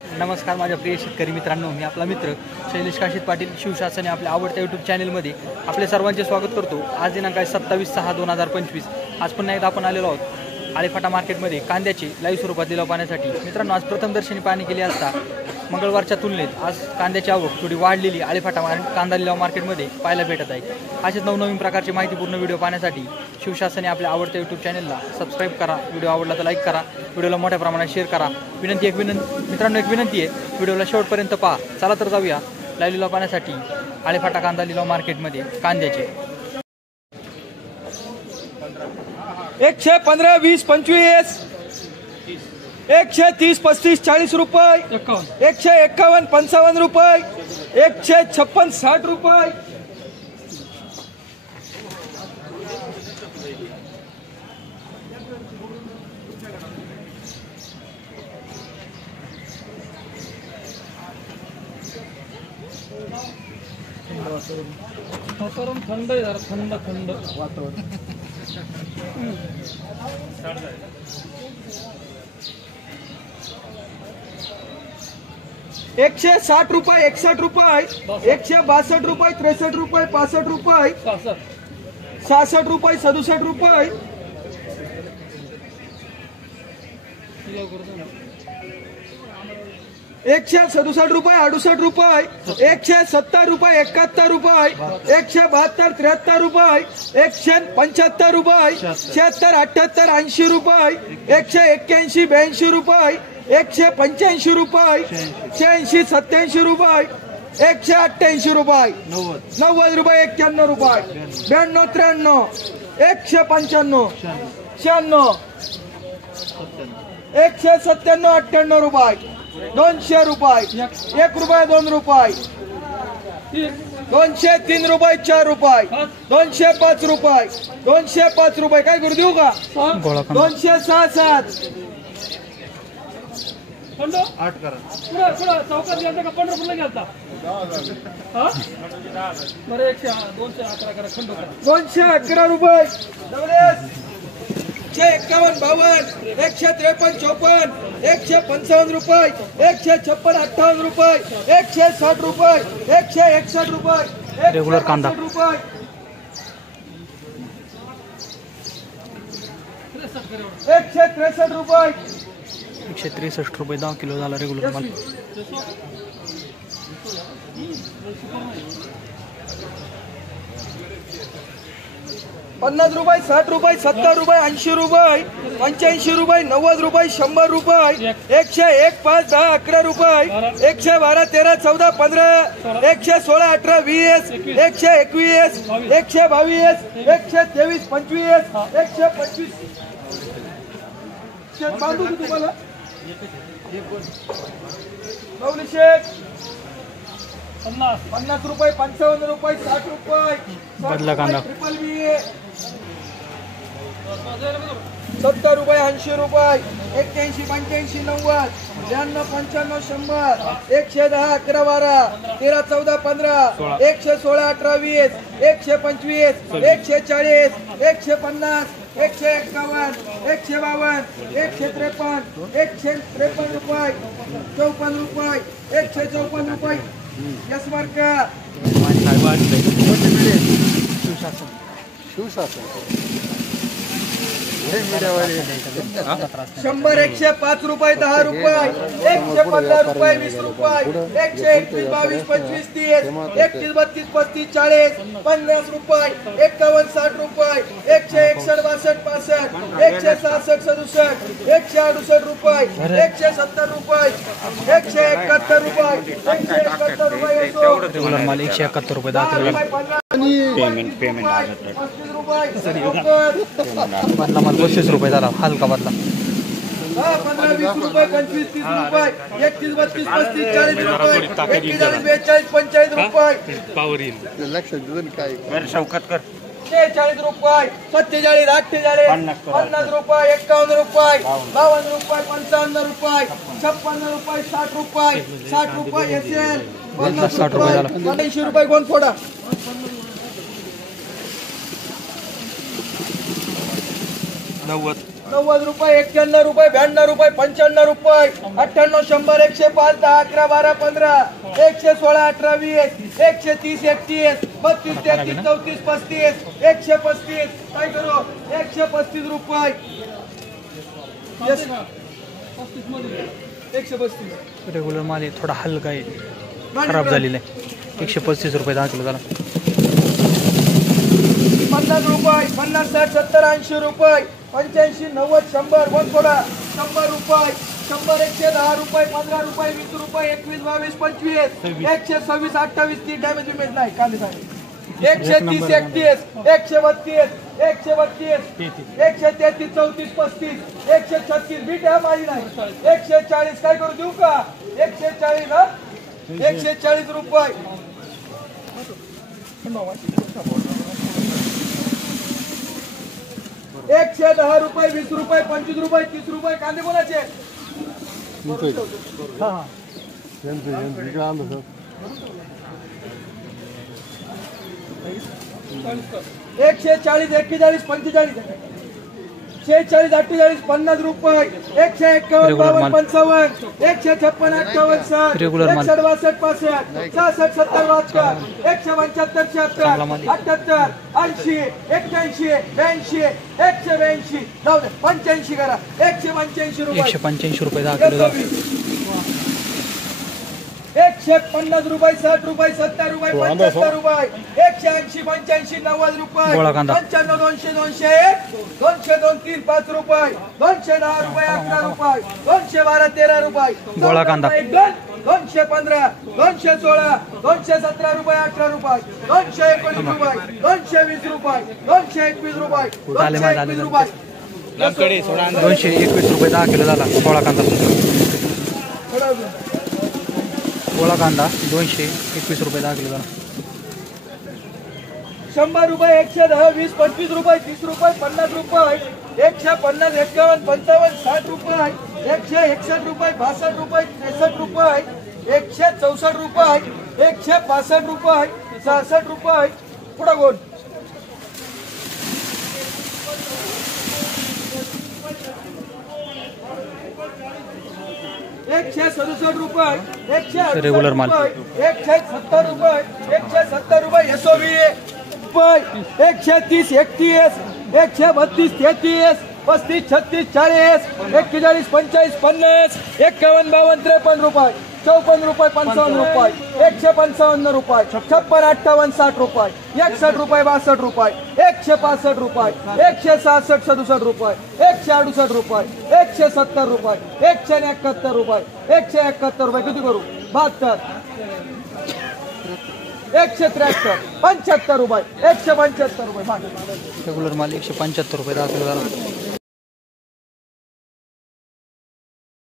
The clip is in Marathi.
नमस्कार माझ्या प्रिय शेतकरी मित्रांनो, मी आपला मित्र शैलेश काशीद पाटील शिवशासन या आपल्या आवडत्या यूट्यूब चॅनलमध्ये आपले सर्वांचे स्वागत करतो। आज दिनांक आहे 27/6/2025। आज पुन्हा एकदा आपण आलेलो आहोत आळेफाटा मार्केटमध्ये कांद्याची लाईव्ह स्वरूपात लिलाव पाहण्यासाठी। मित्रांनो, आज प्रथमदर्शनी पाहणी केली असता मंगळवारच्या तुलनेत आज कांद्याची आवक थोडी वाढलेली आळेफाटा कांदा लिलाव मार्केटमध्ये पाहायला भेटत आहे। असेच नवनवीन प्रकारचे माहितीपूर्ण व्हिडिओ पाहण्यासाठी शिवशासन या आपल्या आवडत्या यूट्यूब चॅनलला सबस्क्राईब करा। व्हिडिओ आवडला तर लाईक करा, व्हिडिओला मोठ्या प्रमाणात शेअर करा। मित्रांनो, एक विनंती आहे, व्हिडिओला शेवटपर्यंत पहा। चला तर जाऊया लाईव्ह लिलाव पाहण्यासाठी आळेफाटा कांदा लिलाव मार्केटमध्ये कांद्याचे 115, 20, 25, 130, 35, 40 रुपये, 151, 55 रुपये, 156, 60 रुपये, 160 रुपये, 61 रुपये, 162 रुपये, 63 रुपये, 65 रुपये, 66 रुपये, 67 रुपये, 167 रुपये, 68 रुपये, 170 रुपये, 71 रुपये, 172, 73 रुपये, 175 रुपये, 76, 78, 80 रुपये, 181, 82 रुपये, 185 रुपये, 86, 87 रुपये, 188 रुपये, 90 रुपये, 91 रुपये, 92, 93, 195, 96, 197, 98 रुपये, 200 रुपये, 1 रुपये, 2 रुपये, 203 रुपये, 4 रुपये, 205 रुपये, 205 रुपये, काय करू देऊ का? 267, 8 करा चौकात गेलता का पंढरपूरला गेलता बरं 211 करा खंडो करा 211 रुपये, 151, 52, 153, 54, 155 रुपये, 156, 58 रुपये, 160 रुपये, 161 रुपये, रेगुलर कांदा रुपये, 163 रुपये, 163 रुपये 10 किलो झाला रेगुलर माल। 50 रुपये, 60 रुपये, 70 रुपये, 80 रुपये, 85 रुपये, 90 रुपये, 100 रुपये, 101, 5, 10, 11 रुपये, 112, 13, 14, 15, 116, 18, 20, 121, 122, 123, 25, 125 बांधू की तुम्हाला नवली शेख 50 रुपये, 55 रुपये, 60 रुपये, बदला कांदा 70 रुपये, 80 रुपये, 81, 85, 90, 92, 95, 100, 110, 11, 12, 13, 14, 15, 116, 18, 20, 125, 140, 150, 151, 152, 153, 153 रुपये, 54 रुपये, 154 रुपये, यस मार्का शिवशासन 100, 105 रुपये, 10 रुपये, 115 रुपये, 20 रुपये, 121, 22, 25, 30, 31, 32, 35, 40, 50 रुपये, 51, 60 रुपये, 161, 62, 65, 166, 67, 168 रुपये, 170 रुपये, 171 रुपये, 171 रुपये, रेगुलर माल 171 रुपये 10 किलो बदला माल 25 रुपये झाला हलका बदला। 15, 20 रुपये, 25, 30 रुपये, 31, 32, 35, 40 रुपये, 41, 42, 45 रुपये, पावर येईल लक्षात काय शौकत कर 46 रुपये, 47, 48, 50 रुपये, 51 रुपये, 52 रुपये, 55 रुपये, 56 रुपये, 60 रुपये, 60 रुपये असेल 50 रुपये, 80 रुपये कोण फोडा 90 90 रुपये 91 रुपये 92 रुपये 95 रुपये 98 100 105 10 11 12 15 116 18 20 130 31 32 33 34 35 135 काय करू 135 रुपये 135 रेग्युलर माल आहे थोडा हलका आहे खराब झालेला आहे 135 रुपये 10 किलो झाला 50 रुपये 50 60 70 80 रुपये 85 90 100 वन थोडा 100 रुपये 100 110 रुपये 15 रुपये 20 रुपये 21 22 25 126 28 30 डॅमेज इमेज नाही कांदे साहेब 130 31 132 132 133 34 35 136 बीट आहे माझी नाही 140 काय करू देऊ का 140 हा 140 रुपये 110 रुपये 20 रुपये 25 रुपये 30 रुपये कांदे कोणाचे 140 41 45 46 48 50 रुपये 151 52 55 156 58 60 रेग्युलर माल 61 62 65 70 72 175 76 78 80 81 82 जाऊ दे 85 करा 185 रुपये 185 रुपये 10 किलो झाला 150 रुपये 60 रुपये 70 रुपये 75 रुपये 180 85 90 रुपये गोळा कांदा 95 200 201 202 3 5 रुपये 210 रुपये 11 रुपये 212 13 रुपये गोळा कांदा 215 216 217 रुपये 18 रुपये 219 रुपये 220 रुपये 221 रुपये 221 रुपये 221 रुपये 10 किलो झाला गोळा कांदा गोळा कांदा 221 रुपये 10 किलो झाला 100 रुपये 110 20 25 रुपये 30 रुपये 50 रुपये 150 51 55 60 रुपये 161 रुपये 62 रुपये 63 रुपये 164 रुपये 162 रुपये 66 रुपये पुढे गोल 167 रुपये 168 रेग्युलर माल 170 रुपये 170 रुपये एसओबी रुपये 130 31 132 33 35 36 40 41 45 50 51 52 53 रुपये 54 रुपये 55 रुपये 155 रुपये 56 58 60 रुपये 61 रुपये 62 रुपये 165 रुपये 166 67 रुपये 168 रुपये 170 रुपये 171 रुपये 171 रुपये किती करू 72 173 75 रुपये 175 रुपये रेग्युलर माल 175 रुपये 10 किलो झाला